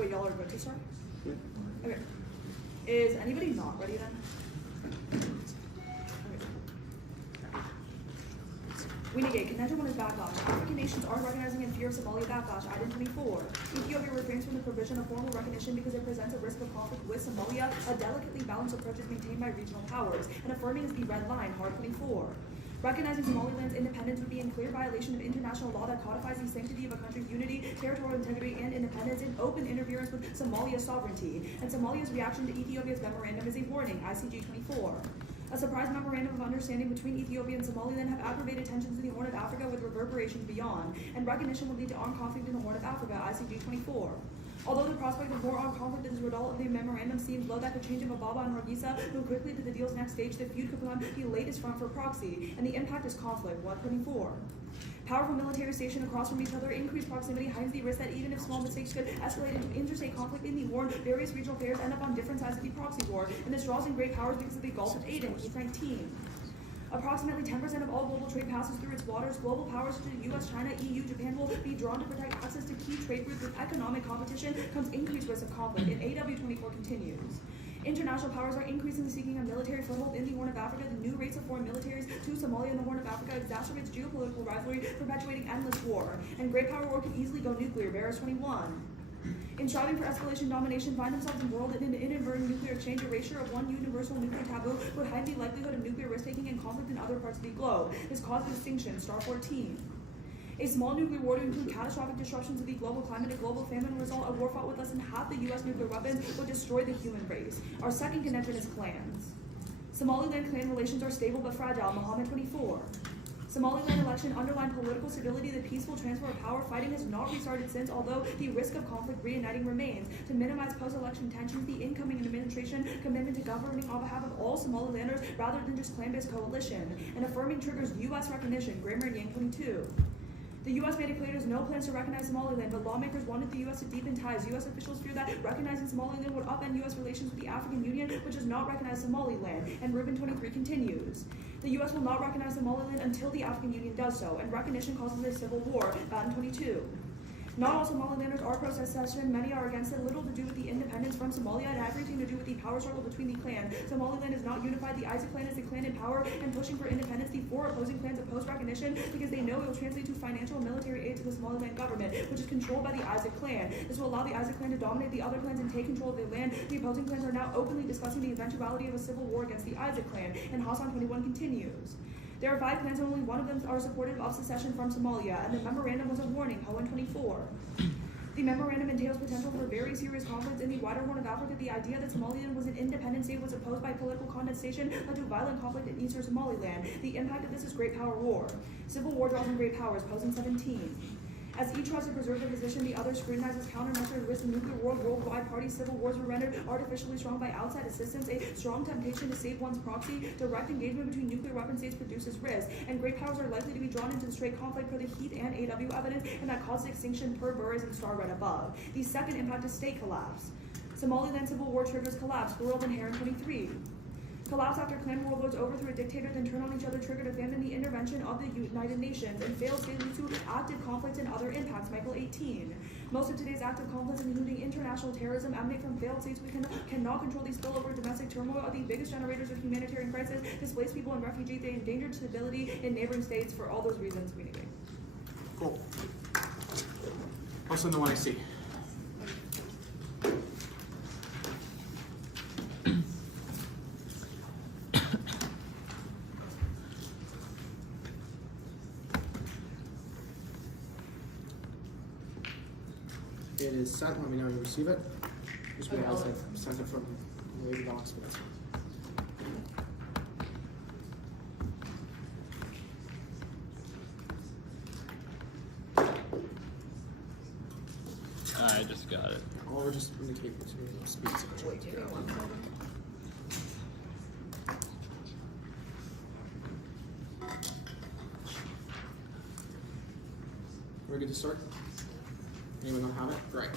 Wait, y'all are good to start? Yeah. Okay. Is anybody not ready then? We negate. Contention 1 is backlash. African nations are recognizing in fear of Somalia backlash. Item 24. Ethiopia refrains from the provision of formal recognition because it presents a risk of conflict with Somalia. A delicately balanced approach is maintained by regional powers. And affirming is the red line. Hard 24. Recognizing Somaliland's independence would be in clear violation of international law that codifies the sanctity of a country's unity, territorial integrity, and independence in open interference with Somalia's sovereignty. And Somalia's reaction to Ethiopia's memorandum is a warning. ICG 24. A surprise memorandum of understanding between Ethiopia and Somaliland have aggravated tensions in the Horn of Africa with reverberations beyond, and recognition will lead to armed conflict in the Horn of Africa. ICG 24. Although the prospect of more armed conflict as a result of the memorandum seems low, that the change of Ababa and Hargeisa move quickly to the deal's next stage, the feud could become the latest front for proxy, and the impact is conflict. 124. Powerful military stationed across from each other, increased proximity heightens the risk that even if small mistakes could escalate into interstate conflict in the Horn, various regional affairs end up on different sides of the proxy war, and this draws in great powers because of the Gulf of Aden. 19. Approximately 10% of all global trade passes through its waters. Global powers such as US, China, EU, Japan will be drawn to protect access to key trade routes. With economic competition comes increased risk of conflict, and AW24 continues. International powers are increasingly seeking a military foothold in the Horn of Africa. The new rates of foreign militaries to Somalia and the Horn of Africa exacerbates geopolitical rivalry, perpetuating endless war. And great power war could easily go nuclear. Varus 21. In striving for escalation domination, find themselves embroiled in an inadvertent nuclear exchange. Erasure of one universal nuclear taboo would heighten the likelihood of nuclear risk-taking and conflict in other parts of the globe. This causes extinction. Star 14. A small nuclear war to include catastrophic disruptions of the global climate, a global famine will result. A war fought with less than half the U.S. nuclear weapons would destroy the human race. Our second contention is clans. Somaliland clan relations are stable but fragile. Mohammed 24. Somaliland election underlined political stability. The peaceful transfer of power fighting has not restarted since, although the risk of conflict reuniting remains. To minimize post-election tensions, the incoming administration commitment to governing on behalf of all Somalilanders rather than just clan-based coalition. And affirming triggers U.S. recognition. Grammar Yang 22. The U.S. made it clear it has no plans to recognize Somaliland, but lawmakers wanted the U.S. to deepen ties. U.S. officials fear that recognizing Somaliland would upend U.S. relations with the African Union, which does not recognize Somaliland. And Rubin 23 continues. The U.S. will not recognize Somaliland until the African Union does so, and recognition causes a civil war. Batten 22. Not all Somalilanders are pro-secession. Many are against it. Little to do with the independence from Somalia and everything to do with the power struggle between the clans. Somaliland is not unified. The Isaac clan is the clan in power and pushing for independence. The four opposing clans oppose recognition because they know it will translate to financial and military aid to the Somaliland government, which is controlled by the Isaac clan. This will allow the Isaac clan to dominate the other clans and take control of their land. The opposing clans are now openly discussing the eventuality of a civil war against the Isaac clan. And Hassan 21 continues. There are 5 clans and only one of them are supportive of secession from Somalia, and the memorandum was a warning. Hohen 24. The memorandum entails potential for very serious conflicts in the wider Horn of Africa. The idea that Somaliland was an independent state was opposed by political condensation led to violent conflict in eastern Somaliland. The impact of this is great power war. Civil war draws on great powers. Posing 17. As each tries to preserve their position, the other scrutinizes countermeasures, risk nuclear war, worldwide party civil wars were rendered artificially strong by outside assistance. A strong temptation to save one's proxy. Direct engagement between nuclear weapon states produces risk, and great powers are likely to be drawn into straight conflict for the heat and AW evidence, and that causes extinction per Burrs and star red above. The second impact is state collapse. Somaliland civil war triggers collapse. World and Heron 23. Collapse after clan warlords overthrew a dictator, then turn on each other, triggered a famine, the intervention of the United Nations, and failed state leads to active conflicts and other impacts. Michael 18. Most of today's active conflicts, including international terrorism, emanate from failed states. We cannot control the spillover domestic turmoil are the biggest generators of humanitarian crisis, displaced people and refugees. They endangered stability in neighboring states. For all those reasons, we negate. Cool. Also, the one I see. It is sent. Let me know when you receive it. Just realize I sent it from the lady box, but that's fine. I just got it. Or just indicate to speed. Wait, give me 1 second. We're good to start? Anyone not have it? Great.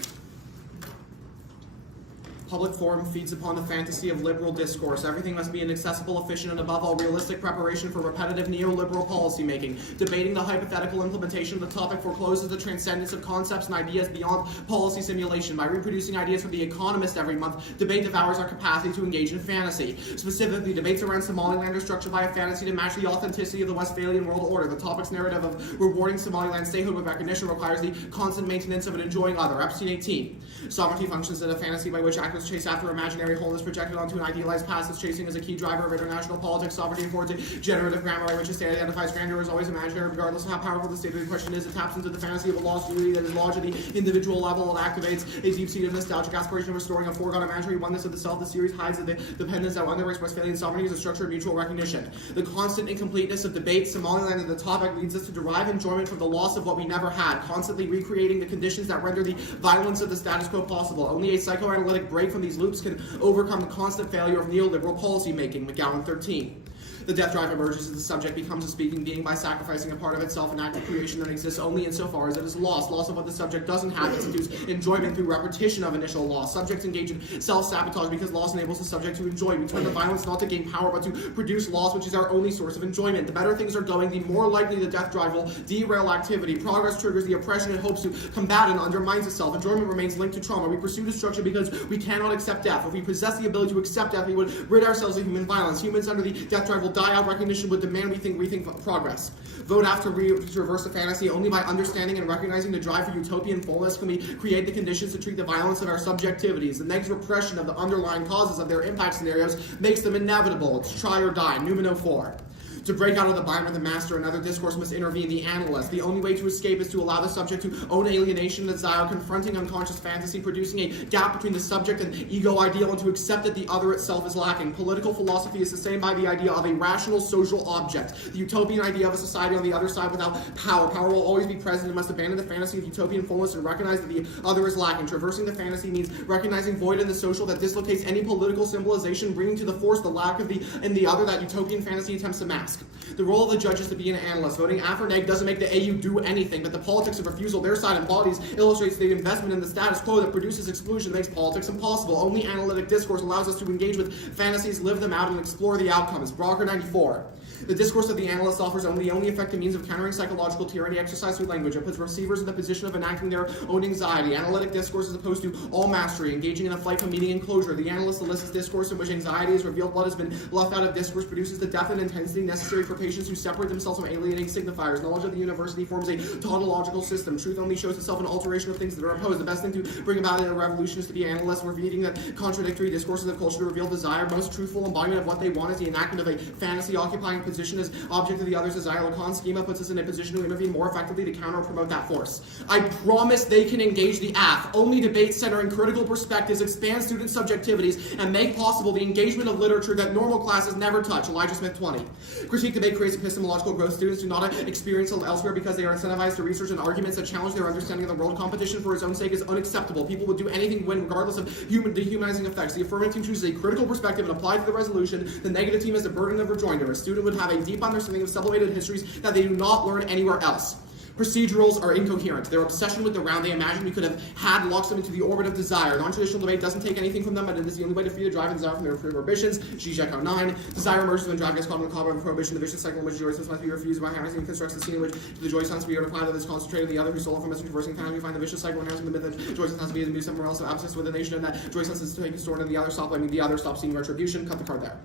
Public forum feeds upon the fantasy of liberal discourse. Everything must be inaccessible, efficient, and above all realistic preparation for repetitive neoliberal policymaking. Debating the hypothetical implementation of the topic forecloses the transcendence of concepts and ideas beyond policy simulation. By reproducing ideas from The Economist every month, debate devours our capacity to engage in fantasy. Specifically, debates around Somaliland are structured by a fantasy to match the authenticity of the Westphalian world order. The topic's narrative of rewarding Somaliland statehood with recognition requires the constant maintenance of an enjoying other. Epstein 18. Sovereignty functions as a fantasy by which actors chase after imaginary wholeness projected onto an idealized past. This chasing is a key driver of international politics. Sovereignty affords a generative grammar by which a state identifies grandeur as always imaginary, regardless of how powerful the state of the question is. It taps into the fantasy of a lost unity that is lodged at the individual level. It activates a deep-seated nostalgic aspiration of restoring a foregone imaginary oneness of the self. The series hides the dependence that underwrites Westphalian sovereignty as a structure of mutual recognition. The constant incompleteness of debate, Somaliland and the topic, leads us to derive enjoyment from the loss of what we never had, constantly recreating the conditions that render the violence of the status quo possible. Only a psychoanalytic break from these loops can overcome the constant failure of neoliberal policymaking. McGowan 13. The death drive emerges as the subject becomes a speaking being by sacrificing a part of itself, an act of creation that exists only insofar as it is lost. Loss of what the subject doesn't have institutes enjoyment through repetition of initial loss. Subjects engage in self-sabotage because loss enables the subject to enjoy. We turn the violence not to gain power, but to produce loss, which is our only source of enjoyment. The better things are going, the more likely the death drive will derail activity. Progress triggers the oppression it hopes to combat and undermines itself. Enjoyment remains linked to trauma. We pursue destruction because we cannot accept death. If we possess the ability to accept death, we would rid ourselves of human violence. Humans under the death drive will die out. Recognition would demand we think progress. Vote after reverse the fantasy. Only by understanding and recognizing the drive for utopian fullness can we create the conditions to treat the violence of our subjectivities. The negative repression of the underlying causes of their impact scenarios makes them inevitable. It's try or die. Numino 4. To break out of the bind of the master, another discourse must intervene, the analyst. The only way to escape is to allow the subject to own alienation and desire, confronting unconscious fantasy, producing a gap between the subject and ego ideal, and to accept that the other itself is lacking. Political philosophy is sustained by the idea of a rational social object. The utopian idea of a society on the other side without power. Power will always be present and must abandon the fantasy of utopian fullness and recognize that the other is lacking. Traversing the fantasy means recognizing void in the social that dislocates any political symbolization, bringing to the force the lack of in the other that utopian fantasy attempts to mask. The role of the judge is to be an analyst. Voting after neg doesn't make the AU do anything, but the politics of refusal their side embodies illustrates the investment in the status quo that produces exclusion makes politics impossible. Only analytic discourse allows us to engage with fantasies, live them out, and explore the outcomes. Brocker 94. The discourse of the analyst offers only the only effective means of countering psychological tyranny exercised through language. It puts receivers in the position of enacting their own anxiety. Analytic discourse is opposed to all mastery, engaging in a flight from meaning and closure. The analyst elicits discourse in which anxiety is revealed. What has been left out of discourse produces the depth and intensity necessary for patients who separate themselves from alienating signifiers. Knowledge of the university forms a tautological system. Truth only shows itself in alteration of things that are opposed. The best thing to bring about in a revolution is to be analysts. We're reading that contradictory discourses of culture to reveal desire. Most truthful embodiment of what they want is the enactment of a fantasy occupying a position as object of the other's desire. Lacan's schema puts us in a position to intervene more effectively to counter or promote that force. I promise they can engage the AF. Only debates centering critical perspectives, expand student subjectivities, and make possible the engagement of literature that normal classes never touch. Elijah Smith 20. Critique debate creates epistemological growth. Students do not experience it elsewhere because they are incentivized to research and arguments that challenge their understanding of the world. Competition for its own sake is unacceptable. People would do anything to win regardless of dehumanizing effects. The affirmative team chooses a critical perspective and applies to the resolution. The negative team has the burden of rejoinder. A student would have a deep understanding of sublimated histories that they do not learn anywhere else. Procedurals are incoherent. Their obsession with the round they imagine we could have had locks them into the orbit of desire. Non-traditional debate doesn't take anything from them, but it is the only way to free the drive and desire from their prohibitions. Zizek 09. Desire emerges when drive gets caught in the cobweb of prohibition. The vicious cycle in which joy sense must be refused by Harris and constructs the scene in which the joy sense we are required that is concentrated. The other who stole it from us and traversing time. We find the vicious cycle in the myth that joy sense has to be moved somewhere else of absence with a nation, and that joy sense is taken stored in the other. Stop blaming the other. Stop seeing retribution. Cut the card there.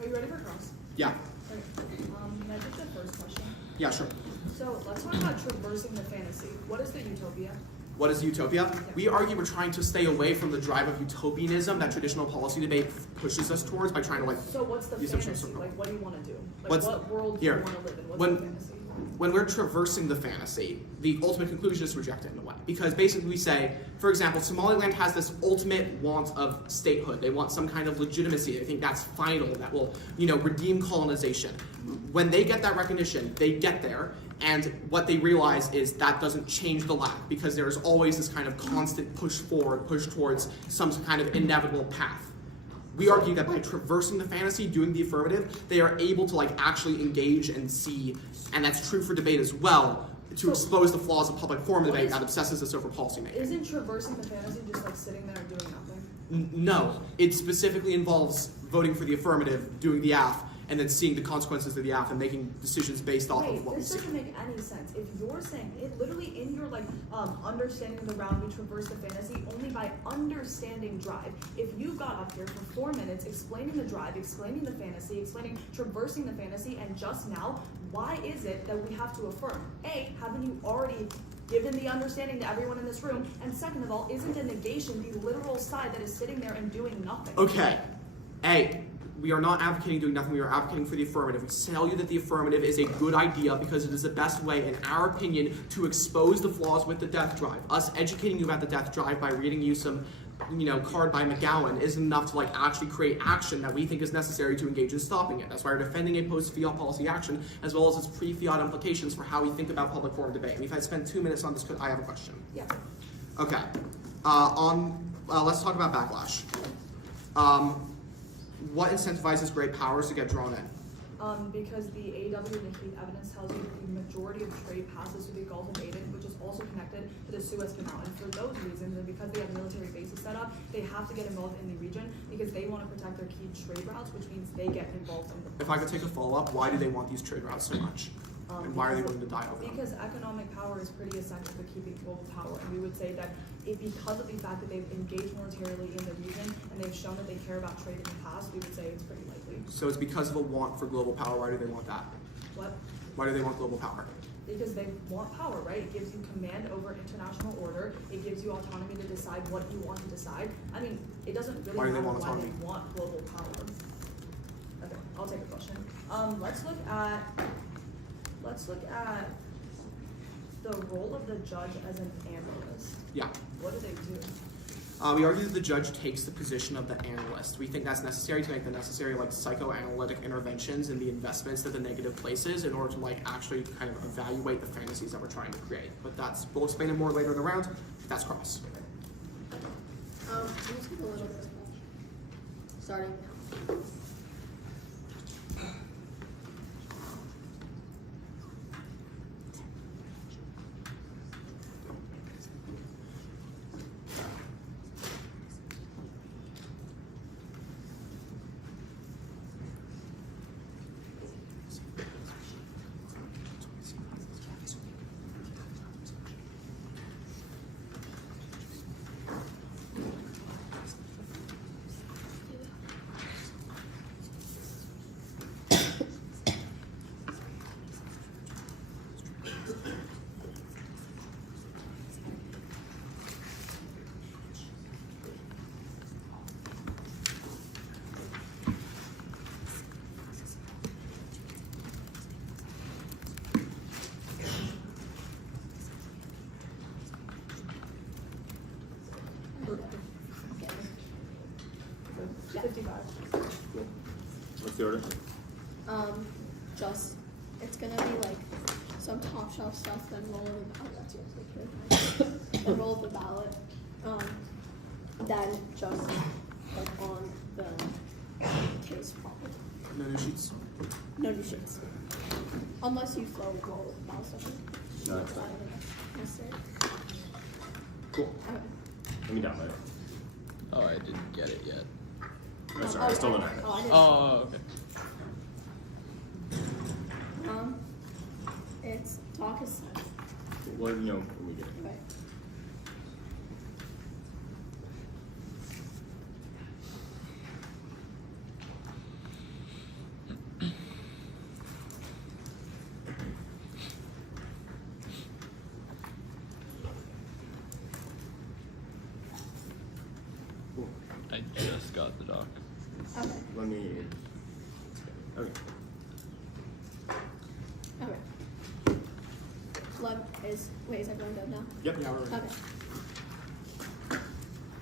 Are you ready for cross? Yeah. Okay. Can I take the first question? Yeah, sure. So let's talk about traversing the fantasy. What is the utopia? What is utopia? We argue we're trying to stay away from the drive of utopianism that traditional policy debate pushes us towards by trying to So what's the fantasy? Like, what do you want to do? Like, what world do you want to live in? What's the fantasy? When we're traversing the fantasy, the ultimate conclusion is to reject it in a way. Because basically we say, for example, Somaliland has this ultimate want of statehood. They want some kind of legitimacy. They think that's final, that will, redeem colonization. When they get that recognition, they get there. And what they realize is that doesn't change the lap because there's always this kind of constant push forward, push towards some kind of inevitable path. We argue that by traversing the fantasy, doing the affirmative, they are able to actually engage and see, and that's true for debate as well, to expose the flaws of public forum debate that obsesses us over policymaking. Isn't traversing the fantasy just like sitting there and doing nothing? No, it specifically involves voting for the affirmative, doing the AF, and then seeing the consequences of the AF and making decisions based off of what we This see. doesn't make any sense. If you're saying it literally in your understanding the round, we traverse the fantasy only by understanding drive. If you got up here for 4 minutes explaining the drive, explaining the fantasy, explaining traversing the fantasy, and just now, why is it that we have to affirm? A, haven't you already given the understanding to everyone in this room? And second of all, isn't a negation the literal side that is sitting there and doing nothing? Okay. A, we are not advocating doing nothing, we are advocating for the affirmative. We tell you that the affirmative is a good idea because it is the best way, in our opinion, to expose the flaws with the death drive. Us educating you about the death drive by reading you some, card by McGowan isn't enough to actually create action that we think is necessary to engage in stopping it. That's why we're defending a post-fiat policy action, as well as its pre-fiat implications for how we think about public forum debate. And if I spend 2 minutes on this, I have a question. Yeah. Okay. Let's talk about backlash. What incentivizes great powers to get drawn in? Because the AW and the Heath evidence tells you that the majority of trade passes through the Gulf of Aden, which is also connected to the Suez Canal. And for those reasons, and because they have military bases set up, they have to get involved in the region because they want to protect their key trade routes, which means they get involved in the process. If I could take a follow-up, why do they want these trade routes so much? And why are they willing to die over them? Because economic power is pretty essential for keeping global power. And we would say that because of the fact that they've engaged militarily in the region and they've shown that they care about trade in the past, we would say it's pretty likely. So it's because of a want for global power. Why do they want that? What? Why do they want global power? Because they want power, right? It gives you command over international order. It gives you autonomy to decide what you want to decide. I mean, it doesn't really Why do they matter want why autonomy? they want global power. Okay, I'll take a question. Let's look at the role of the judge as an analyst. Yeah. What do they do? We argue that the judge takes the position of the analyst. We think that's necessary to make the necessary psychoanalytic interventions in the investments that the negative places in order to actually kind of evaluate the fantasies that we're trying to create. But we'll explain it more later in the round. That's cross. Can you speak a little bit more? Starting now. Yeah. 55. What's the order? It's gonna be some top shelf stuff, then roll of the ballot. That's yours, then roll of the ballot. Then just on the case problem. No new sheets? No new sheets. Unless you throw roll of the ballot stuff in. No, that's not fine. necessary. Cool. Okay. Let me download it. Oh, I didn't get it yet. Oh, sorry, I still don't have it. I didn't. Oh, okay. It's talk is We'll let you know when we get it. right. Cool. I just got the doc. Okay. Let me. Okay. Okay. Is everyone good now? Yep. Yeah, we're ready. Okay.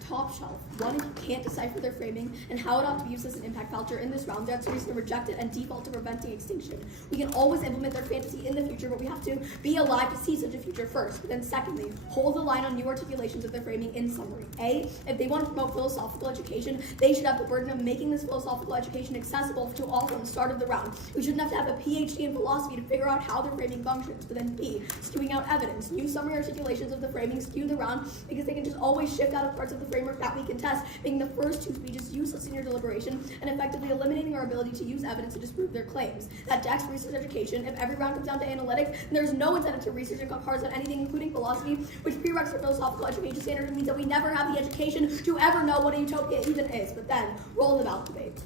Top shelf. One, if you can't decipher their framing and how it ought to be used as an impact voucher in this round, that's a reason to reject it and default to preventing extinction. We can always implement their fantasy in the future, but we have to be alive to see such a future first. But then secondly, hold the line on new articulations of their framing in summary. A, if they want to promote philosophical education, they should have the burden of making this philosophical education accessible to all from the start of the round. We shouldn't have to have a PhD in philosophy to figure out how their framing functions. But then B, skewing out evidence. New summary articulations of the framing skew the round because they can just always shift out of parts of the framing framework that we contest, making the first two speeches useless in your deliberation and effectively eliminating our ability to use evidence to disprove their claims. That Dex research education, if every round comes down to analytics, then there's no incentive to research and cut cards on anything, including philosophy, which prereqs for philosophical education standards means that we never have the education to ever know what a utopia even is. But then, roll the ballot debate.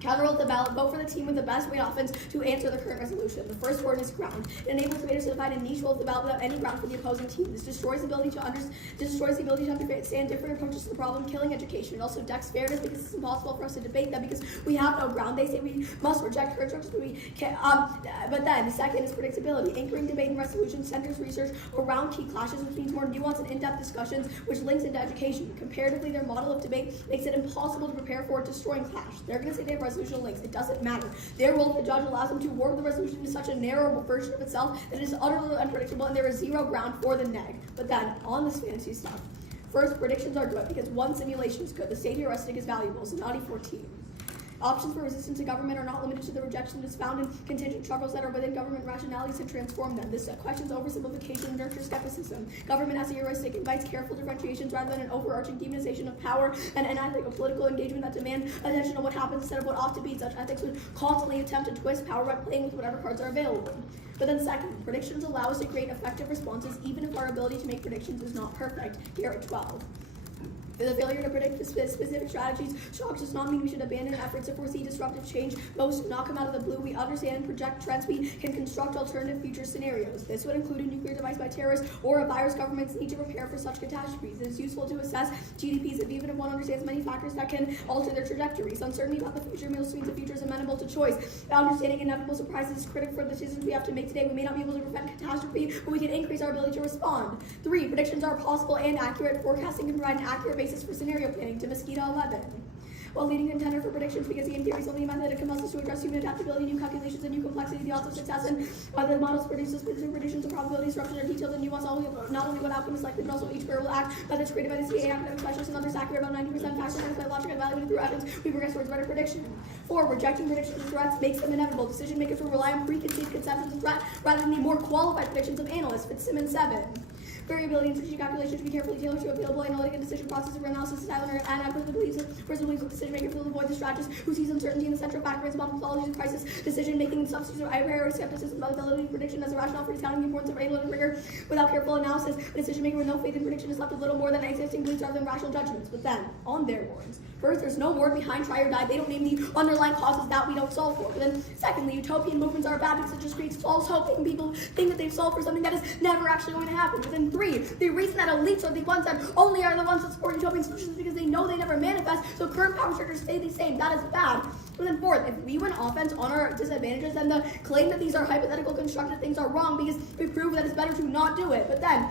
Counter-roll the ballot, vote for the team with the best weight offense to answer the current resolution. The first word is ground. It enables debaters to define a niche roll of the ballot without any ground for the opposing team. This destroys the ability to understand different approaches to the problem, killing education. It also decks fairness because it's impossible for us to debate them because we have no ground. They say we must reject current structures, but we can't. But then the second is predictability. Anchoring debate and resolution centers research around key clashes, which means more nuanced and in-depth discussions, which links into education. Comparatively, their model of debate makes it impossible to prepare for a destroying clash. They're going to say they have resolution links. It doesn't matter. Their role as the judge allows them to warp the resolution into such a narrow version of itself that it is utterly unpredictable and there is zero ground for the neg. But then, on this fantasy stuff, first, predictions are good because one simulation is good. The state heuristic is valuable, so naughty 14. Options for resistance to government are not limited to the rejection that is found in contingent struggles that are within government rationalities to transform them. This questions oversimplification and nurtures skepticism. Government as a heuristic invites careful differentiations rather than an overarching demonization of power and an ethic of political engagement that demand attention to what happens instead of what ought to be. Such ethics would constantly attempt to twist power by playing with whatever cards are available. But then second, predictions allow us to create effective responses even if our ability to make predictions is not perfect. Here at 12. The failure to predict specific strategies does not mean we should abandon efforts to foresee disruptive change. Most do not come out of the blue. We understand and project trends. We can construct alternative future scenarios. This would include a nuclear device by terrorists or a virus. Governments need to prepare for such catastrophes. It is useful to assess GDPs even if one understands many factors that can alter their trajectories. Uncertainty about the future means the future is amenable to choice. Understanding inevitable surprises is critical for the decisions we have to make today. We may not be able to prevent catastrophe, but we can increase our ability to respond. 3. Predictions are possible and accurate. Forecasting can provide an accurate basis for scenario planning. To Mosquito 11. While leading contender for predictions because the game theory is only a method that compels us to address human adaptability, new calculations, and new complexity, the odds of success, and the models produce specific predictions of probability structures are detailed and nuanced, not only what outcome is likely, but also each variable act methods created by the CA academic specialists and others accurate about 90% facts by logic and evaluated through evidence. We progress towards better prediction. 4. Rejecting predictions of threats makes them inevitable. Decision makers will rely on preconceived conceptions of threat rather than the more qualified predictions of analysts. Fitzsimmons 7. Variability in strategic calculations should be carefully tailored to available analytic and decision processes for analysis of and adequately believes the decision maker will avoid the strategist who sees uncertainty in the central factor in small methodologies of crisis decision making substitutes or priority skepticism about the ability of prediction as a rationale for discounting the importance of analytic rigor without careful analysis. A decision maker with no faith in prediction is left with little more than existing beliefs rather than rational judgments. But then, on their warrants. First, there's no word behind try or die. They don't name the underlying causes that we don't solve for. But then, secondly, utopian movements are bad because it just creates false hope, making people think that they've solved for something that is never actually going to happen. But then 3, the reason that elites are the ones that only are the ones that support utopian solutions because they know they never manifest, so current power structures stay the same. That is bad. But then 4th, if we win offense on our disadvantages, then the claim that these are hypothetical constructed things are wrong because we prove that it's better to not do it. But then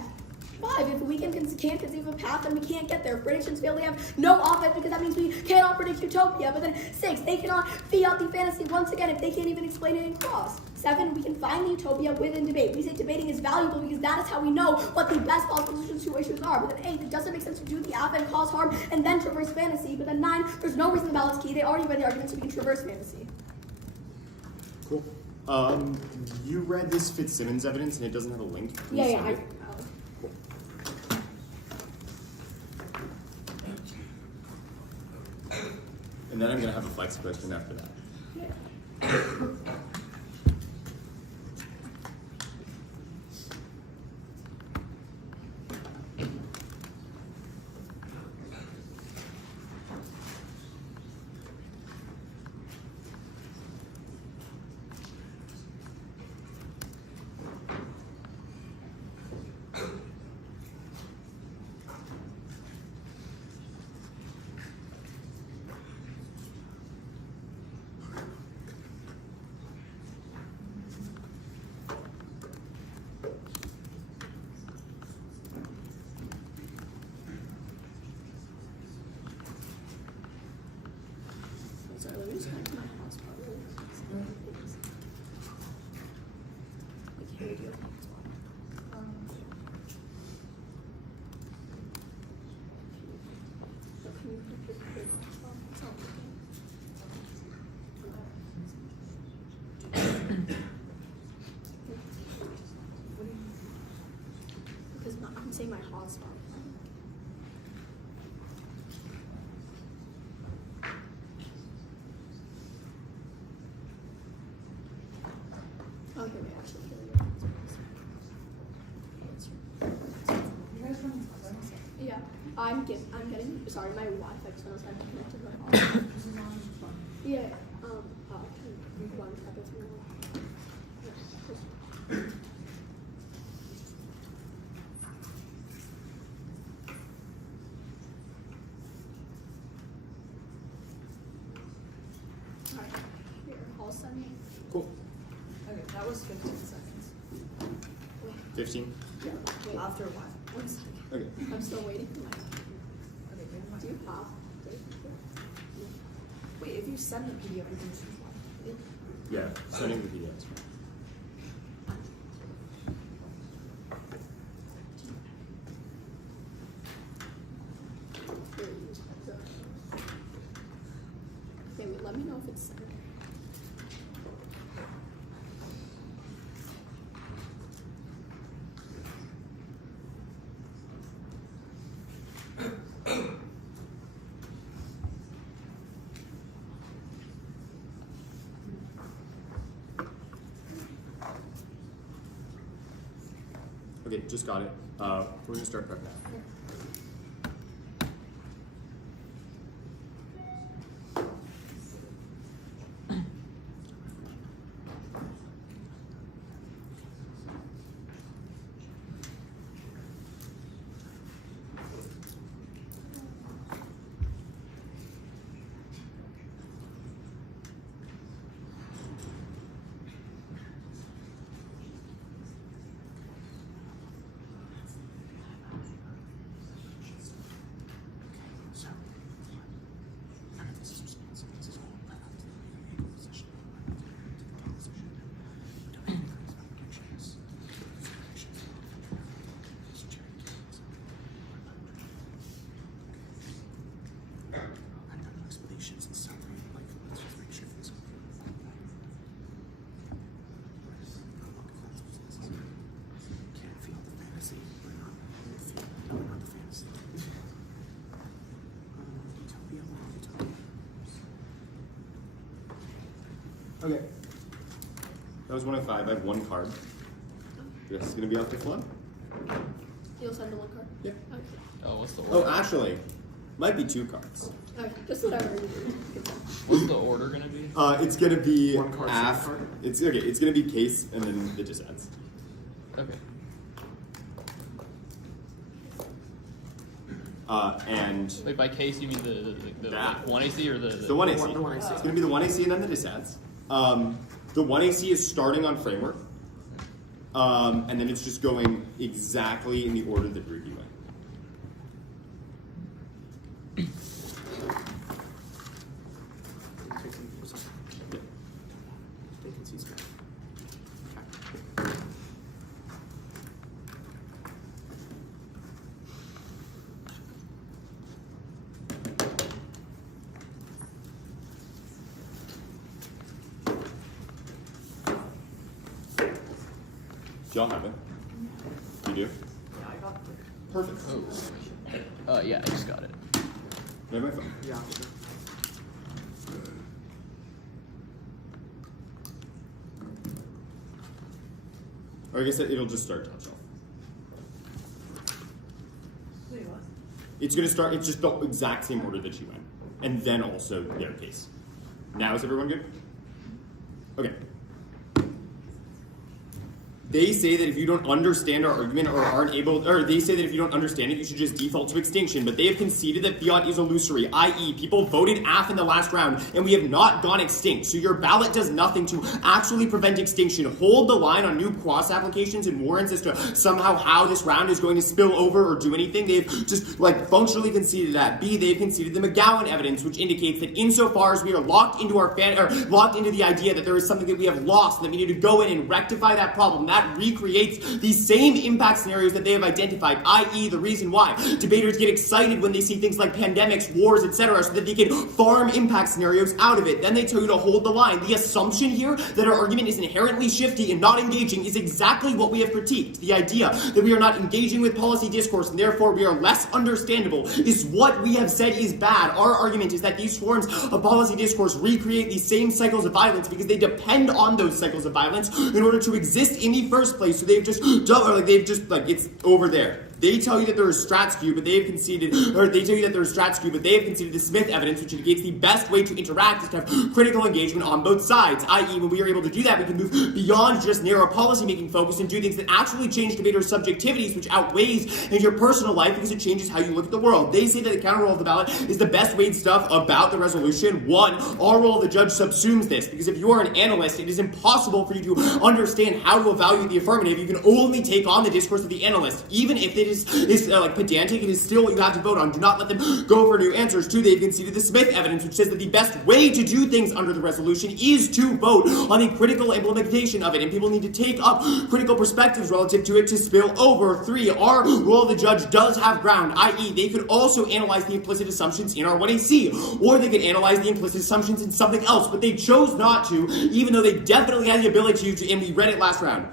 5, if we can't conceive of a path, then we can't get there. Predictions fail, they have no offense because that means we cannot predict utopia. But then 6, they cannot fee out the fantasy once again if they can't even explain it in cross. 7, we can find the utopia within debate. We say debating is valuable because that is how we know what the best possible solutions to issues are. But then 8, it doesn't make sense to do the app and cause harm and then traverse fantasy. But then 9, there's no reason the ballot's key. They already read the arguments so we can traverse fantasy. Cool. You read this Fitzsimmons evidence and it doesn't have a link. Can you send it? And then I'm going to have a flex question after that. Sorry, let me just connect to my hotspot really quick. Like, here we do have a hotspot. But can you put your big hotspot? It's not working. Because I'm saying my hotspot. Okay, wait, actually, yeah, I'm getting, sorry, my Wi-Fi just went, so I'm connected right now. Yeah, one second. Alright, here, I'll send you. Cool. Okay, that was 15 seconds. 15. Yeah, wait, After a while. 1 second. Okay. I'm still waiting for my, Okay, do you have? wait, if you send the PDF, you can choose one. Yeah, sending the PDFs. Okay, wait, let me know if it's sent. Okay, just got it. We're gonna start prep now. Okay. That was 1 of 5. I have 1 card. This is gonna be off the floor. You'll send the 1 card? Yeah. Okay. Oh, what's the Oh, order? actually, might be 2 cards. Okay, just whatever you do. What's the order gonna be? It's gonna be 1 card, AF. 2 card? It's okay. It's gonna be case, and then it just adds. Okay. And Wait, by case you mean the That. 1AC or the the 1AC. The 1AC. It's gonna be the 1AC and then the disadds. The 1AC is starting on framework, and then it's just going exactly in the order that we're doing. Vacancies. Okay. Do y'all have it? You do? Yeah, I got it. Perfect. Oh. Yeah, I just got it. I have my phone. Yeah. Or I guess it'll just start touch off. Wait, what? It's gonna start. It's just the exact same order that you went, and then also the other case. Now is everyone good? Okay. They say that if you don't understand our argument or aren't able, or they say that if you don't understand it, you should just default to extinction. But they have conceded that fiat is illusory, i.e., people voted AF in the last round, and we have not gone extinct. So your ballot does nothing to actually prevent extinction. Hold the line on new quas applications and warrants as to somehow how this round is going to spill over or do anything. They've just functionally conceded that. B, they've conceded the McGowan evidence, which indicates that insofar as we are locked into the idea that there is something that we have lost, and that we need to go in and rectify that problem. That that recreates the same impact scenarios that they have identified, i.e. the reason why debaters get excited when they see things like pandemics, wars, etc., so that they can farm impact scenarios out of it. Then they tell you to hold the line. The assumption here that our argument is inherently shifty and not engaging is exactly what we have critiqued. The idea that we are not engaging with policy discourse and therefore we are less understandable is what we have said is bad. Our argument is that these forms of policy discourse recreate these same cycles of violence because they depend on those cycles of violence in order to exist in the first place. So it's over there. They tell you that there is strat skew, but they have conceded, the Smith evidence, which indicates the best way to interact is to have critical engagement on both sides. I.e., when we are able to do that, we can move beyond just narrow policy-making focus and do things that actually change debaters' subjectivities, which outweighs in your personal life because it changes how you look at the world. They say that the counter role of the ballot is the best weighed stuff about the resolution. One, our role of the judge subsumes this, because if you are an analyst, it is impossible for you to understand how to evaluate the affirmative. You can only take on the discourse of the analyst, even if it is pedantic, it is still what you have to vote on. Do not let them go for new answers. Two, they've conceded the Smith evidence, which says that the best way to do things under the resolution is to vote on the critical implementation of it, and people need to take up critical perspectives relative to it to spill over. Three, our role of the judge does have ground, i.e. they could also analyze the implicit assumptions in our 1AC, or they could analyze the implicit assumptions in something else, but they chose not to, even though they definitely had the ability to, and we read it last round.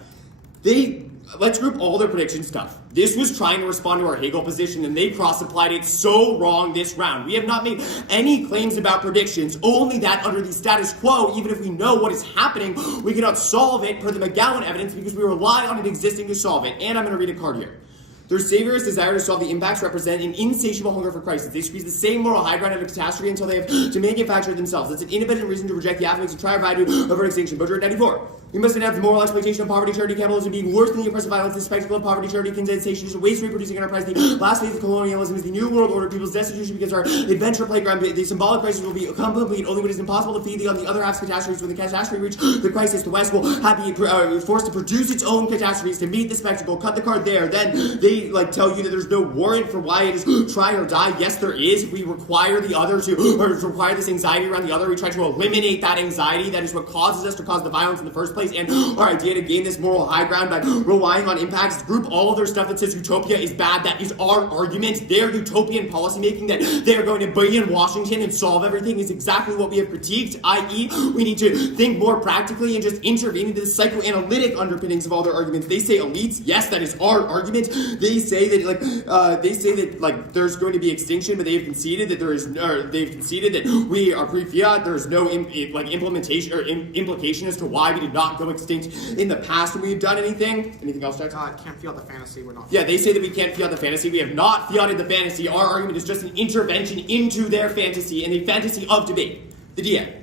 Let's group all their prediction stuff. This was trying to respond to our Hegel position, and they cross-applied it so wrong this round. We have not made any claims about predictions, only that under the status quo, even if we know what is happening, we cannot solve it per the McGowan evidence because we rely on it existing to solve it. And I'm going to read a card here. Their savior's desire to solve the impacts represent an insatiable hunger for crisis. They squeeze the same moral high ground out of catastrophe until they have to manufacture it themselves. That's an independent reason to reject the affidavits and try value of our extinction. Budget 94. We must announce the moral exploitation of poverty, charity, capitalism being worse than the oppressive violence. The spectacle of poverty, charity, condensation is a waste reproducing enterprise. The last phase of colonialism is the new world order. People's destitution because our adventure playground. The symbolic crisis will be complete only when it is impossible to feed the on the other half's catastrophes. When the catastrophe reach the crisis, the West will have be forced to produce its own catastrophes to meet the spectacle. Cut the card there. Then they tell you that there's no warrant for why it is try or die. Yes, there is. We require the other to, or require this anxiety around the other. We try to eliminate that anxiety. That is what causes us to cause the violence in the first place. And our idea to gain this moral high ground by relying on impacts, group all of their stuff that says utopia is bad. That is our argument. Their utopian policymaking that they are going to be in Washington and solve everything is exactly what we have critiqued, i.e. we need to think more practically and just intervene into the psychoanalytic underpinnings of all their arguments. They say elites. Yes, that is our argument. They say that there's going to be extinction, but they have conceded that they've conceded that we are pre-fiat. There is no implementation or implication as to why we did not go extinct in the past when we've done anything. Anything else, Jack? Can't fiat the fantasy. We're not. Yeah, they say that we can't fiat the fantasy. We have not fiated the fantasy. Our argument is just an intervention into their fantasy and the fantasy of debate. The DM.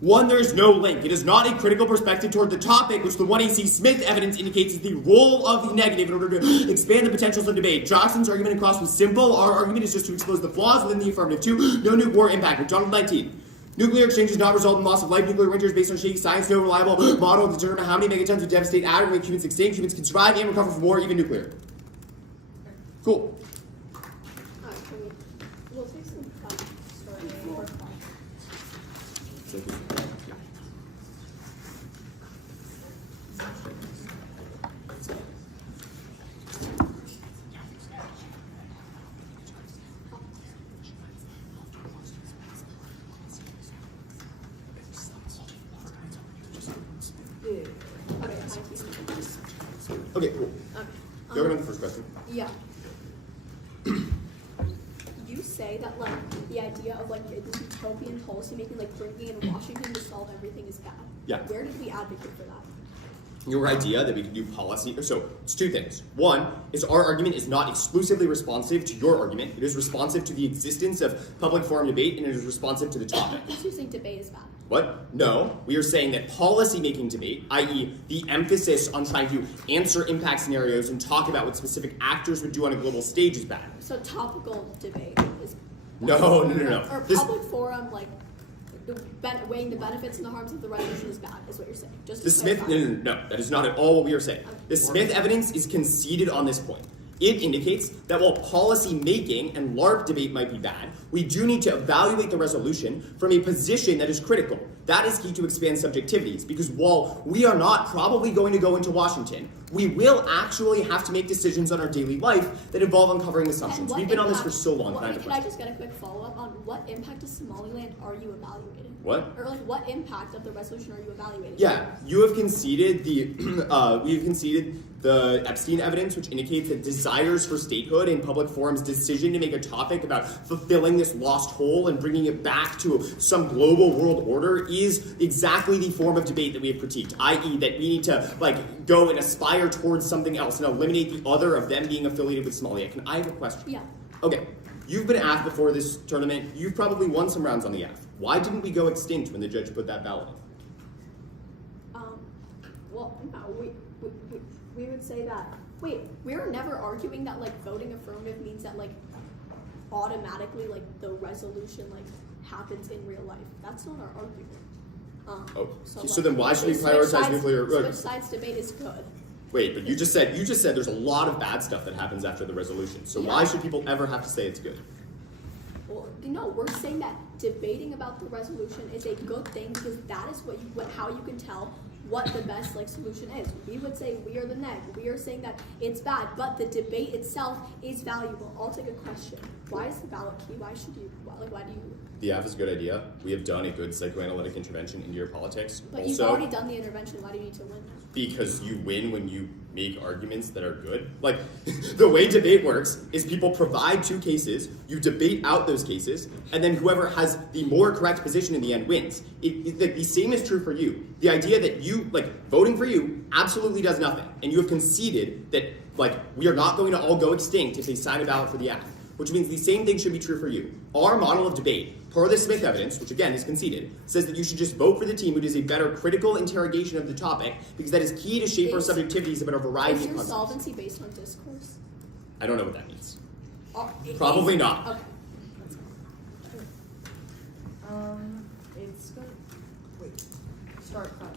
One, there is no link. It is not a critical perspective toward the topic, which the 1AC Smith evidence indicates is the role of the negative in order to expand the potentials of debate. Jackson's argument and Cross was simple. Our argument is just to expose the flaws within the affirmative. 2, no nuke war impact. McDonald 19. Nuclear exchange does not result in loss of life. Nuclear winter is based on shaky science. No reliable model to determine how many megatons would devastate atom, make humans extinct. Humans can survive and recover from war, even nuclear. Cool. We'll take some Okay, cool. Go on to the first question. Yeah. You say that the idea of this utopian policymaking, bringing in Washington to solve everything is bad. Yeah. Where did we advocate for that? Your idea that we can do policy, so it's two things. One is our argument is not exclusively responsive to your argument. It is responsive to the existence of public forum debate, and it is responsive to the topic. You think debate is bad? What? No. We are saying that policy-making debate, i.e. the emphasis on trying to answer impact scenarios and talk about what specific actors would do on a global stage is bad. So topical debate is bad. No. Or public forum, weighing the benefits and the harms of the resolution is bad, is what you're saying. Just the Smith, no, that is not at all what we are saying. The Smith evidence is conceded on this point. It indicates that while policy making and LARP debate might be bad, we do need to evaluate the resolution from a position that is critical. That is key to expand subjectivities, because while we are not probably going to go into Washington, we will actually have to make decisions on our daily life that involve uncovering assumptions. We've been on this for so long. Can I just get a quick follow-up on what impact of Somaliland are you evaluating? What? Or like what impact of the resolution are you evaluating? Yeah, you have conceded we have conceded the Epstein evidence, which indicates that desires for statehood in public forum's decision to make a topic about fulfilling this lost hole and bringing it back to some global world order is exactly the form of debate that we have critiqued, i.e. that we need to go and aspire towards something else and eliminate the other of them being affiliated with Somalia. Can I have a question? Yeah. Okay, you've been AF before this tournament. You've probably won some rounds on the AF. Why didn't we go extinct when the judge put that ballot in? Well, no, we would say that. Wait, we were never arguing that voting affirmative means that automatically the resolution happens in real life. That's not our argument. So then why should we prioritize nuclear? Switch sides debate is good. Wait, but you just said there's a lot of bad stuff that happens after the resolution. So why should people ever have to say it's good? Well, no, we're saying that debating about the resolution is a good thing because that is how you can tell what the best solution is. We would say we are the neg. We are saying that it's bad, but the debate itself is valuable. I'll take a question. Why is the ballot key? Why should you? Why do you? The AF is a good idea. We have done a good psychoanalytic intervention into your politics. But you've already done the intervention. Why do you need to win now? Because you win when you make arguments that are good. The way debate works is people provide two cases, you debate out those cases, and then whoever has the more correct position in the end wins. The same is true for you. The idea that you, voting for you absolutely does nothing, and you have conceded that, we are not going to all go extinct if they sign a ballot for the AF, which means the same thing should be true for you. Our model of debate, per the Smith evidence, which again is conceded, says that you should just vote for the team who does a better critical interrogation of the topic, because that is key to shape our subjectivities about a variety of concepts. Is your concepts. solvency based on discourse? I don't know what that means. Probably not. Okay. It's gonna wait. Start cut.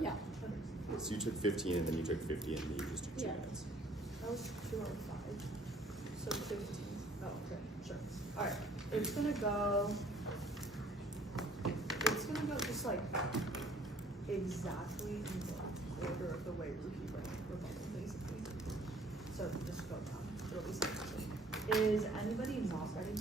Yeah. So you took 15 and then you took 50 and then you just took 2 minutes. That was 2 out of 5. So 15. Oh, okay, sure. Alright. It's gonna go just exactly in the order of the way Ruhi ran rebuttal, basically. So just go down. It'll be something. Is anybody not ready?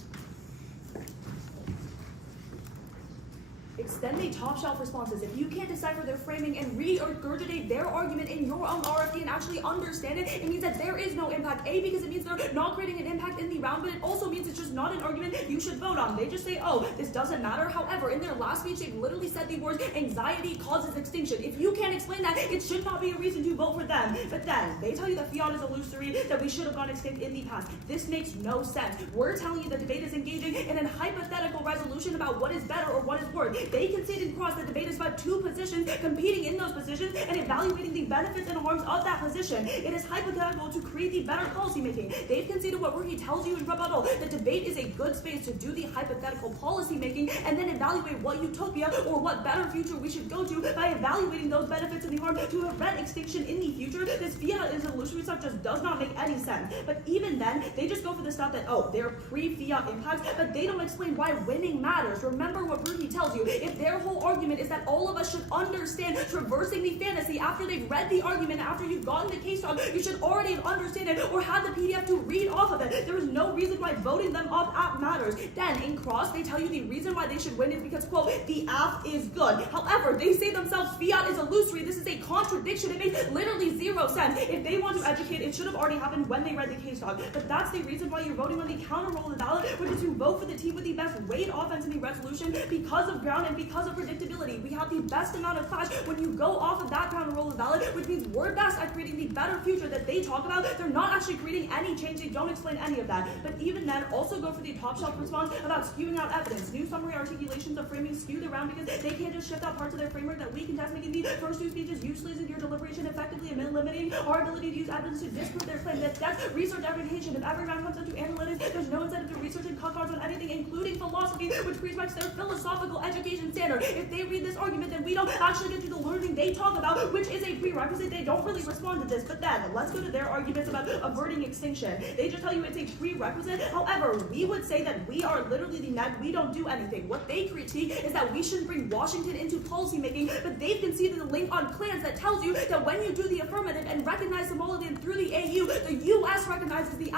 Extend the top shelf responses. If you can't decipher their framing and regurgitate their argument in your own RFD and actually understand it, it means that there is no impact. A, because it means they're not creating an impact in the round, but it also means it's just not an argument you should vote on. They just say, oh, this doesn't matter. However, in their last speech, they literally said the words, anxiety causes extinction. If you can't explain that, it should not be a reason to vote for them. But then, they tell you that fiat is illusory, that we should have gone extinct in the past. This makes no sense. We're telling you the debate is engaging in a hypothetical resolution about what is better or what is worse. They concede in cross the debate is about two positions competing in those positions and evaluating the benefits and harms of that position. It is hypothetical to create the better policy making. They've conceded what Rookie tells you in rebuttal. The debate is a good space to do the hypothetical policy making and then evaluate what utopia or what better future we should go to by evaluating those benefits and the harm to prevent extinction in the future. This fiat is illusory stuff just does not make any sense. But even then, they just go for the stuff that, oh, they're pre-fiat impacts, but they don't explain why winning matters. Remember what Rookie tells you. If their whole argument is that all of us should understand traversing the fantasy after they've read the argument, after you've gotten the case talk, you should already have understood it or had the PDF to read off of it. There is no reason why voting them off app matters. Then, in cross, they tell you the reason why they should win is because, quote, the app is good. However, they say themselves fiat is illusory. This is a contradiction. It makes literally zero sense. If they want to educate, it should have already happened when they read the case talk. But that's the reason why you're voting on the counter roll of the ballot, which is to vote for the team with the best weight offense in the resolution because of ground and because of predictability. We have the best amount of clash when you go off of that counter roll of the ballot, which means we're best at creating the better future that they talk about. They're not actually creating any change. They don't explain any of that. But even then, also go for the top shelf response about skewing out evidence. New summary articulations of framing skew the round because they can't just shift out parts of their framework that we contest, making the first two speeches useless in your deliberation effectively and limiting our ability to use evidence to disprove their claim. That's research application. If every round comes down to analytics, there's no incentive to research and cut cards on anything, including philosophy, which prescribes their philosophical education standard. If they read this argument, then we don't actually get to the learning they talk about, which is a prerequisite. They don't really respond to this. But then, let's go to their arguments about averting extinction. They just tell you it's a prerequisite. However, we would say that we are literally the net. We don't do anything. What they critique is that we shouldn't bring Washington into policy making, but they've conceded a link on plans that tells you that when you do the affirmative and recognize Somaliland through the AU, the U.S. recognizes the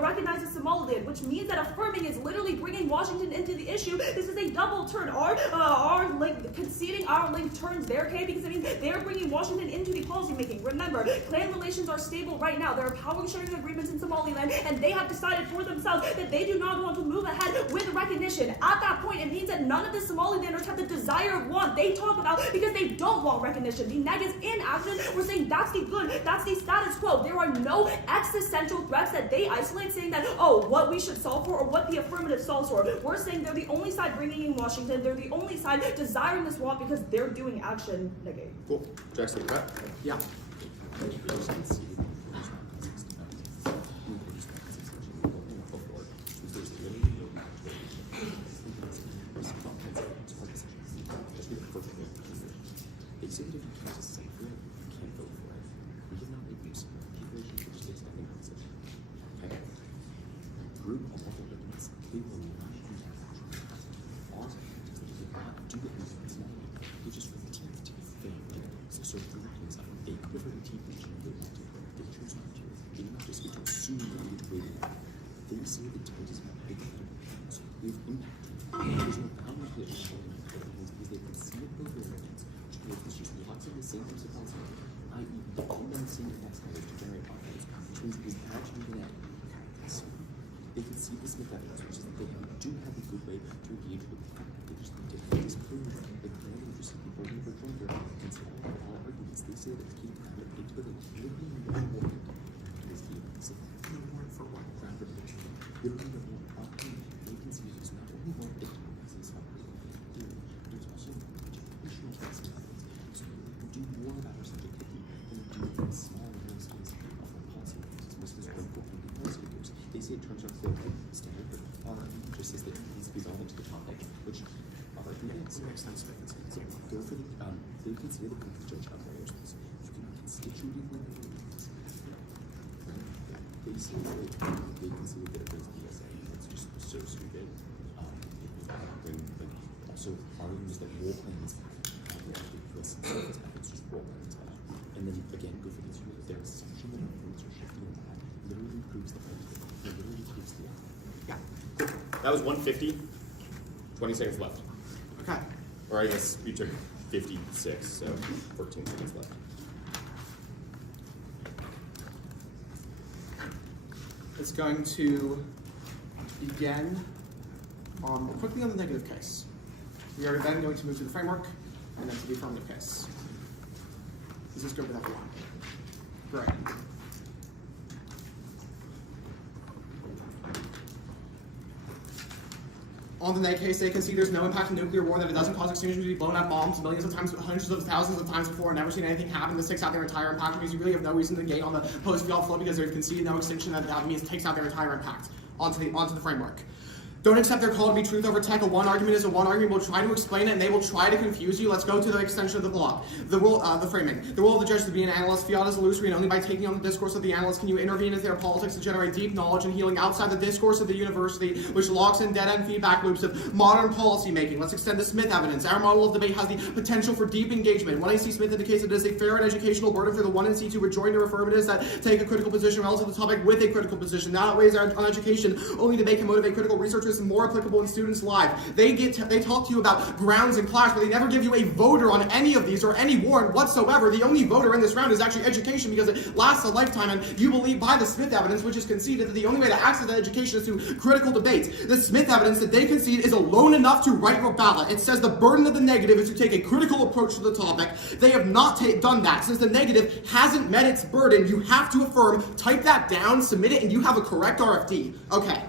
recognizes Somaliland, which means that affirming is literally bringing Washington into the issue. This is a double turn. Our link, conceding our link turns their case because it means they're bringing Washington into the policy making. Remember, clan relations are stable right now. There are power sharing agreements in Somaliland, and they have decided for themselves that they do not want to move ahead with recognition. At that point, it means that none of the Somalilanders have the desire of want they talk about because they don't want recognition. The neg is in action. We're saying that's the good, that's the status quo. There are no existential threats that they isolate, saying that, oh, what we should solve for or what the affirmative solves for. We're saying they're the only side bringing in Washington. They're the only side desiring this want because they're doing action negate. Cool. Jackson, cut. Yeah. They can see this methodology, which is that they do have a good way to engage with the fact. They just need to disprove that the grand interest of people who are joined their against all arguments. They say that the key to climate predictability literally no warrant is the so no warrant for what? Ground prediction. Literally no warrant. They can see there's not only one victim as this there's also additional case methods. So we do more about our subjectivity than we do in small neuroscience of our policy makers. This is one book from the policy makers. They say it turns out to be standard, but just says that it needs to be relevant to the topic, which Makes sense. so go for the they consider the country judge of lawyers. You can constitutively they say that they consider that it brings PSA. It's just so stupid. Also arguing is that role playing is it's just role playing is bad. And then again go for this their assumption that our votes are shifting in that literally proves the argument. It literally proves the That was 150. 20 seconds left. Okay. Or I guess we took 56, so 14 seconds left. It's going to begin quickly on the negative case. We are then going to move to the framework and then to the affirmative case. Is this good with everyone? Great. On the negative case, they can see there's no impact in nuclear war, that it doesn't cause extinction to be blown up bombs millions of times, hundreds of thousands of times before, and never seen anything happen that takes out their entire impact. It means you really have no reason to gain on the post-field flow because they've conceded no extinction. That means it takes out their entire impact onto the framework. Don't accept their call to be truth over tech. A one argument is a one argument. We'll try to explain it, and they will try to confuse you. Let's go to the extension of the block. The framing. The role of the judge is to be an analyst. Fiat is illusory, and only by taking on the discourse of the analyst can you intervene into their politics to generate deep knowledge and healing outside the discourse of the university, which locks in dead-end feedback loops of modern policy making. Let's extend the Smith evidence. Our model of debate has the potential for deep engagement. 1AC Smith indicates it is a fair and educational burden for the 1NC to rejoin their affirmatives that take a critical position relative to the topic with a critical position. That outweighs on education only to make and motivate critical researchers and more applicable in students' lives. They talk to you about grounds in class, but they never give you a voter on any of these or any warrant whatsoever. The only voter in this round is actually education because it lasts a lifetime, and you believe by the Smith evidence, which is conceded, that the only way to access that education is through critical debates. The Smith evidence that they concede is alone enough to write your ballot. It says the burden of the negative is to take a critical approach to the topic. They have not done that. Since the negative hasn't met its burden, you have to affirm, type that down, submit it, and you have a correct RFD. Okay.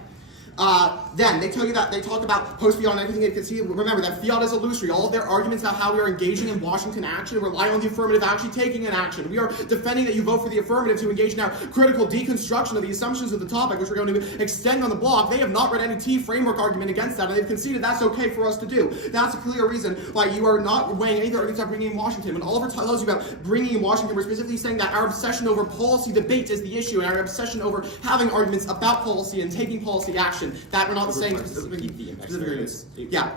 Then they tell you that they talk about post-fiat and everything they can see. Remember that fiat is illusory. All of their arguments about how we are engaging in Washington action rely on the affirmative actually taking an action. We are defending that you vote for the affirmative to engage in our critical deconstruction of the assumptions of the topic, which we're going to extend on the block. They have not read any T framework argument against that, and they've conceded that's okay for us to do. That's a clear reason why you are not weighing any of the arguments about bringing in Washington. When Oliver tells you about bringing in Washington, we're specifically saying that our obsession over policy debate is the issue, and our obsession over having arguments about policy and taking policy action. That we're not saying specifically. Yeah.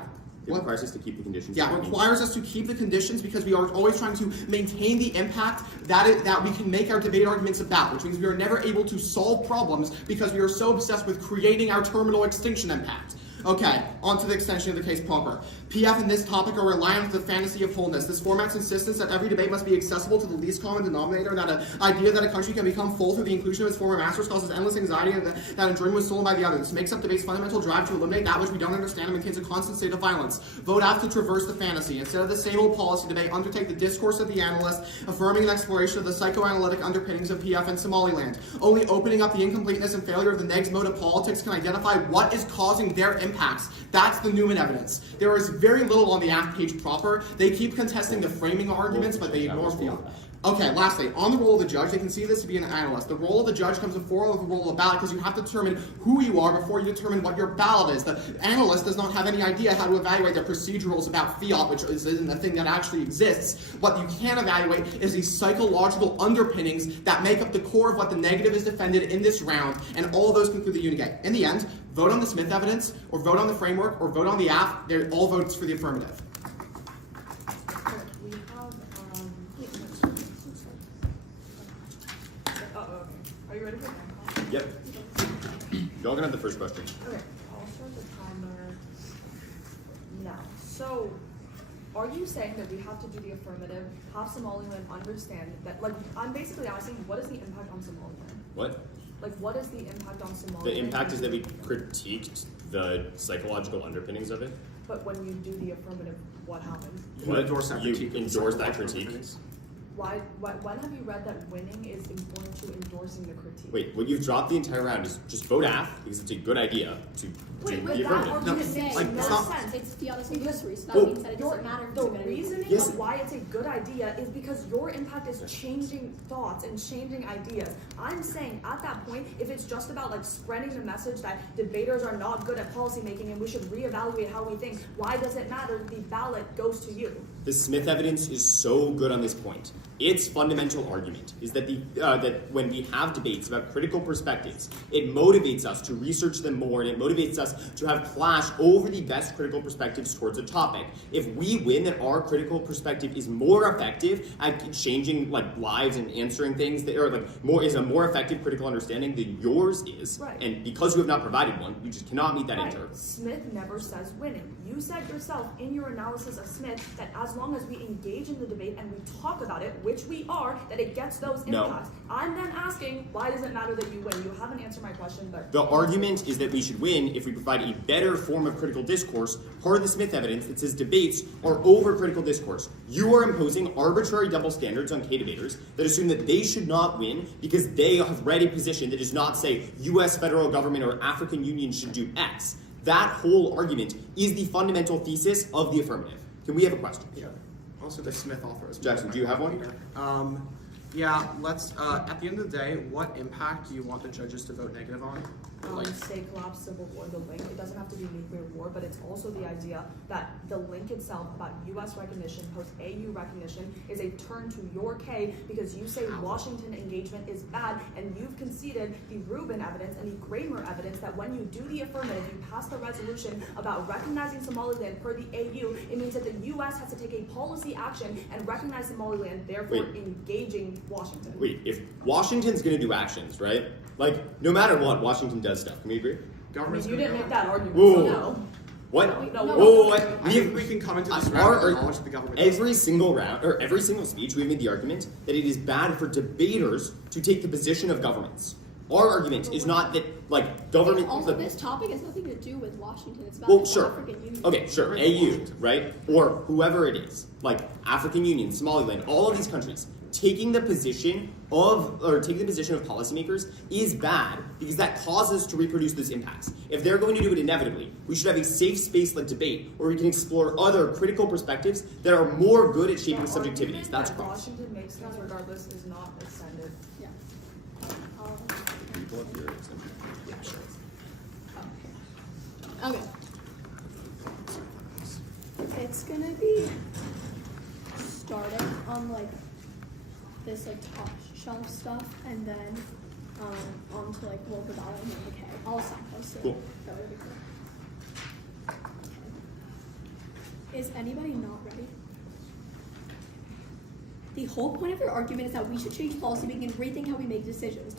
It requires us to keep the conditions. Yeah, it requires us to keep the conditions because we are always trying to maintain the impact that we can make our debate arguments about, which means we are never able to solve problems because we are so obsessed with creating our terminal extinction impact. Okay, on to the extension of the case proper. PF and this topic are reliant on the fantasy of wholeness. This format's insistence that every debate must be accessible to the least common denominator, and that an idea that a country can become full through the inclusion of its former masters causes endless anxiety, and that enjoyment was stolen by the other. This makes up debate's fundamental drive to eliminate that which we don't understand and maintains a constant state of violence. Vote out to traverse the fantasy. Instead of the same old policy debate, undertake the discourse of the analyst, affirming an exploration of the psychoanalytic underpinnings of PF and Somaliland. Only opening up the incompleteness and failure of the neg's mode of politics can identify what is causing their impacts. That's the Newman evidence. There is very little on the AF page proper. They keep contesting the framing arguments, but they ignore fiat. Okay, lastly, on the role of the judge, they consider this to be an analyst. The role of the judge comes before the role of the ballot because you have to determine who you are before you determine what your ballot is. The analyst does not have any idea how to evaluate their procedurals about fiat, which isn't a thing that actually exists. What you can evaluate is the psychological underpinnings that make up the core of what the negative is defended in this round, and all of those conclude the unigate. In the end, vote on the Smith evidence, or vote on the framework, or vote on the AF. They're all votes for the affirmative. We have, are you ready for that? Yep. Y'all gonna have the first question. Okay, I'll start the timer now. So, are you saying that we have to do the affirmative, have Somaliland understand that, like, I'm basically asking, what is the impact on Somaliland? What? Like, what is the impact on Somaliland? The impact is that we critiqued the psychological underpinnings of it. But when you do the affirmative, what happens? You endorse that critique. You endorse that critique. When have you read that winning is important to endorsing the critique? Wait, what you've dropped the entire round is just vote AF because it's a good idea to Wait, do but the that affirmative. argument makes like, no it's not- sense. It's fiat is illusory, so that Oh. means that it doesn't matter if The it's a good idea. reasoning Yes. of why it's a good idea is because your impact is changing thoughts and changing ideas. I'm saying at that point, if it's just about like spreading the message that debaters are not good at policymaking and we should reevaluate how we think, why does it matter if the ballot goes to you? The Smith evidence is so good on this point. Its fundamental argument is that that when we have debates about critical perspectives, it motivates us to research them more, and it motivates us to have clash over the best critical perspectives towards a topic. If we win that our critical perspective is more effective at changing lives and answering things that are is a more effective critical understanding than yours is, Right. and because you have not provided one, you just cannot meet that Right. inter. Smith never says winning. You said yourself in your analysis of Smith that as long as we engage in the debate and we talk about it, which we are, that it gets those No. impacts. I'm then asking, why does it matter that you win? You haven't answered my question, but The argument is that we should win if we provide a better form of critical discourse, part of the Smith evidence that says debates are over critical discourse. You are imposing arbitrary double standards on K-debaters that assume that they should not win because they have read a position that does not say U.S. federal government or African Union should do X. That whole argument is the fundamental thesis of the affirmative. Can we have a question? Yeah. Also, the Smith authors. Jackson, do you have one? Yeah, let's, at the end of the day, what impact do you want the judges to vote negative on? state collapse, civil war, the link, it doesn't have to be nuclear war, but it's also the idea that the link itself about U.S. recognition, post-AU recognition, is a turn to your K because you say Washington engagement is bad, and you've conceded the Rubin evidence and the Kramer evidence that when you do the affirmative, you pass the resolution about recognizing Somaliland per the AU, it means that the U.S. has to take a policy action and recognize Somaliland, therefore engaging Washington. Wait, if Washington's going to do actions, right? No matter what, Washington does stuff. Can we agree? Government's You gonna didn't go. make that argument, Whoa. so no. What? No, Whoa, what? I think we can come into this round with knowledge that the government does. Every single round, or every single speech, we made the argument that it is bad for debaters to take the position of governments. Our argument is not that, government... Also, this topic has nothing to do with Washington. It's about Well, the sure. African Union. Okay, sure. AU, right? Or whoever it is, African Union, Somaliland, all of these countries, taking the position of policymakers is bad because that causes us to reproduce those impacts. If they're going to do it inevitably, we should have a safe space like debate where we can explore other critical perspectives that are more good at shaping The subjectivities. argument That's that cross. Washington makes things regardless is not extended. Yeah. People up here, essentially. Yeah, sure. Okay. It's gonna be starting on this top shelf stuff, and then onto rebuttal and then okay. I'll signpost it. Cool. That would be cool. Okay. Is anybody not ready? The whole point of their argument is that we should change policy making and rethink how we make decisions.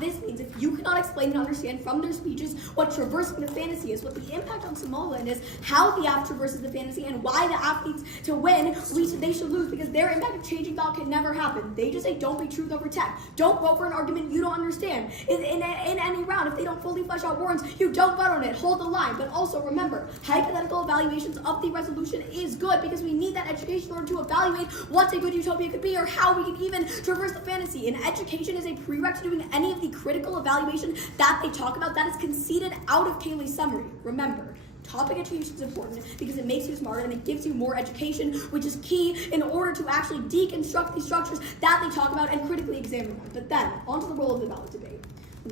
This means if you cannot explain and understand from their speeches what traversing the fantasy is, what the impact on Somaliland is, how the app traverses the fantasy, and why the app needs to win, they should lose because their impact of changing thought can never happen. They just say don't be truth over tech. Don't vote for an argument you don't understand. In any round, if they don't fully flesh out warrants, you don't vote on it. Hold the line. But also remember, hypothetical evaluations of the resolution is good because we need that education in order to evaluate what a good utopia could be or how we can even traverse the fantasy. And education is a prerequisite to doing any of the critical evaluation that they talk about that is conceded out of Kaylee's summary. Remember, topic education is important because it makes you smarter and it gives you more education, which is key in order to actually deconstruct these structures that they talk about and critically examine them. But then, onto the role of the ballot debate.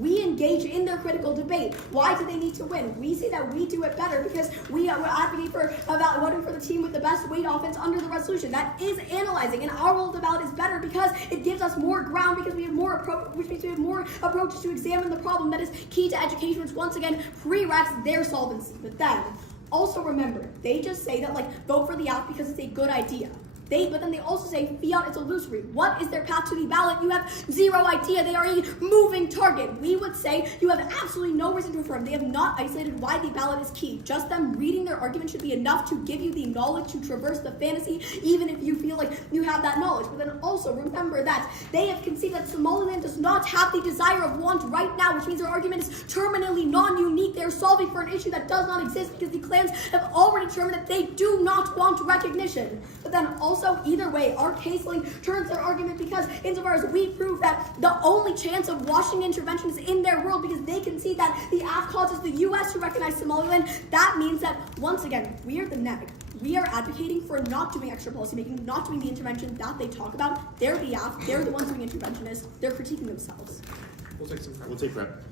We engage in their critical debate. Why do they need to win? We say that we do it better because we advocate for voting for the team with the best weight offense under the resolution. That is analyzing, and our role of the ballot is better because it gives us more ground because we have more which means we have more approaches to examine the problem that is key to education, which once again prereqs their solvency. But then, also remember, they just say that vote for the app because it's a good idea. But then they also say fiat is illusory. What is their path to the ballot? You have zero idea. They are a moving target. We would say you have absolutely no reason to affirm. They have not isolated why the ballot is key. Just them reading their argument should be enough to give you the knowledge to traverse the fantasy, even if you feel like you have that knowledge. But then also remember that they have conceded that Somaliland does not have the desire of want right now, which means their argument is terminally non-unique. They are solving for an issue that does not exist because the clans have already determined that they do not want recognition. But then also, either way, our case link turns their argument because insofar as we prove that the only chance of Washington intervention is in their world because they concede that the act causes the U.S. to recognize Somaliland, that means that, once again, we are the neg. We are advocating for not doing extra policy making, not doing the intervention that they talk about. They're the app. They're the ones doing interventionists. They're critiquing themselves. We'll take some prep. We'll take prep.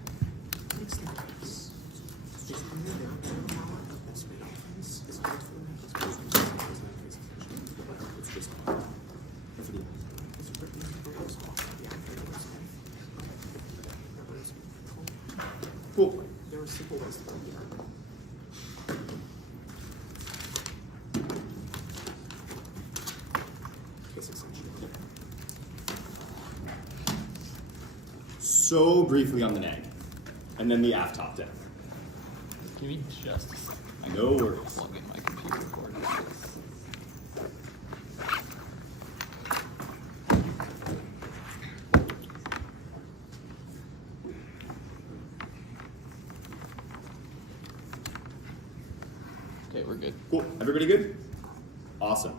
so briefly on the neg. And then the AF top down. Give me just a second. I can No worries. plug in my computer cord. Okay, we're good. Cool. Everybody good? Awesome.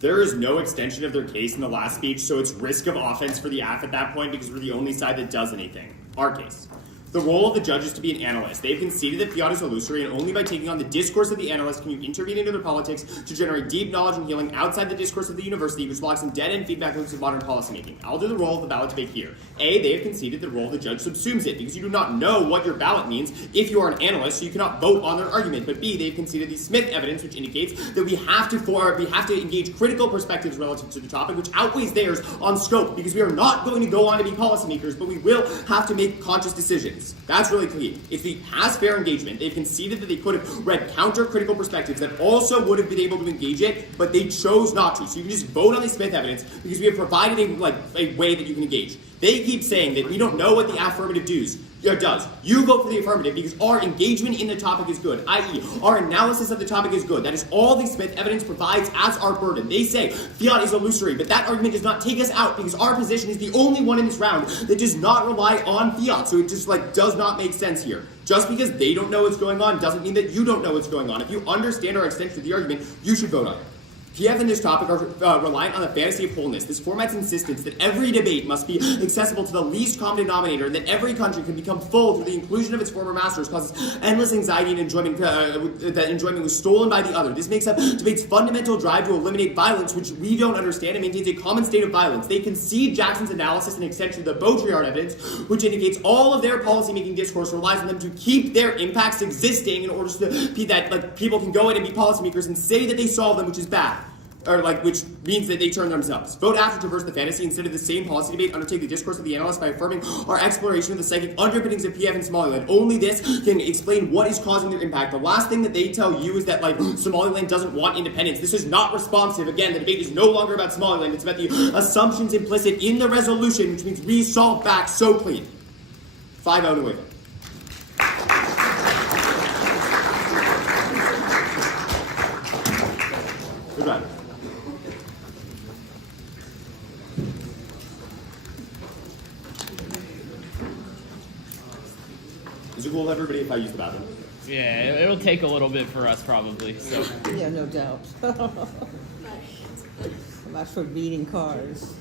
There is no extension of their case in the last speech, so it's risk of offense for the AF at that point because we're the only side that does anything. Our case. The role of the judge is to be an analyst. They've conceded that fiat is illusory, and only by taking on the discourse of the analyst can you intervene into their politics to generate deep knowledge and healing outside the discourse of the university, which blocks in dead-end feedback loops of modern policymaking. I'll do the role of the ballot debate here. A, they have conceded the role of the judge subsumes it, because you do not know what your ballot means if you are an analyst, so you cannot vote on their argument. But B, they've conceded the Smith evidence, which indicates that we have to engage critical perspectives relative to the topic, which outweighs theirs on scope, because we are not going to go on to be policymakers, but we will have to make conscious decisions. That's really clear. If the has fair engagement, they've conceded that they could have read counter-critical perspectives that also would have been able to engage it, but they chose not to. So you can just vote on the Smith evidence because we have provided a way that you can engage. They keep saying that we don't know what the affirmative does. You vote for the affirmative because our engagement in the topic is good, i.e., our analysis of the topic is good. That is all the Smith evidence provides as our burden. They say fiat is illusory, but that argument does not take us out because our position is the only one in this round that does not rely on fiat. So it just does not make sense here. Just because they don't know what's going on doesn't mean that you don't know what's going on. If you understand our extension of the argument, you should vote on it. PF and this topic are reliant on the fantasy of wholeness. This format's insistence that every debate must be accessible to the least common denominator and that every country can become full through the inclusion of its former masters causes endless anxiety and enjoyment. That enjoyment was stolen by the other. This makes up debate's fundamental drive to eliminate violence, which we don't understand, and maintains a common state of violence. They concede Jackson's analysis and extension of the Baudrillard evidence, which indicates all of their policymaking discourse relies on them to keep their impacts existing in order that people can go in and be policymakers and say that they solve them, which is bad. Which means that they turn themselves. Vote after to traverse the fantasy instead of the same policy debate. Undertake the discourse of the analyst by affirming our exploration of the psychic underpinnings of PF in Somaliland. Only this can explain what is causing their impact. The last thing that they tell you is that Somaliland doesn't want independence. This is not responsive. Again, the debate is no longer about Somaliland. It's about the assumptions implicit in the resolution, which means we solve back so clean. 5-0 to win. Good run. Is it cool with everybody if I use the bathroom? Yeah, it'll take a little bit for us probably. So Yeah, no doubt. I'm not for beating cars.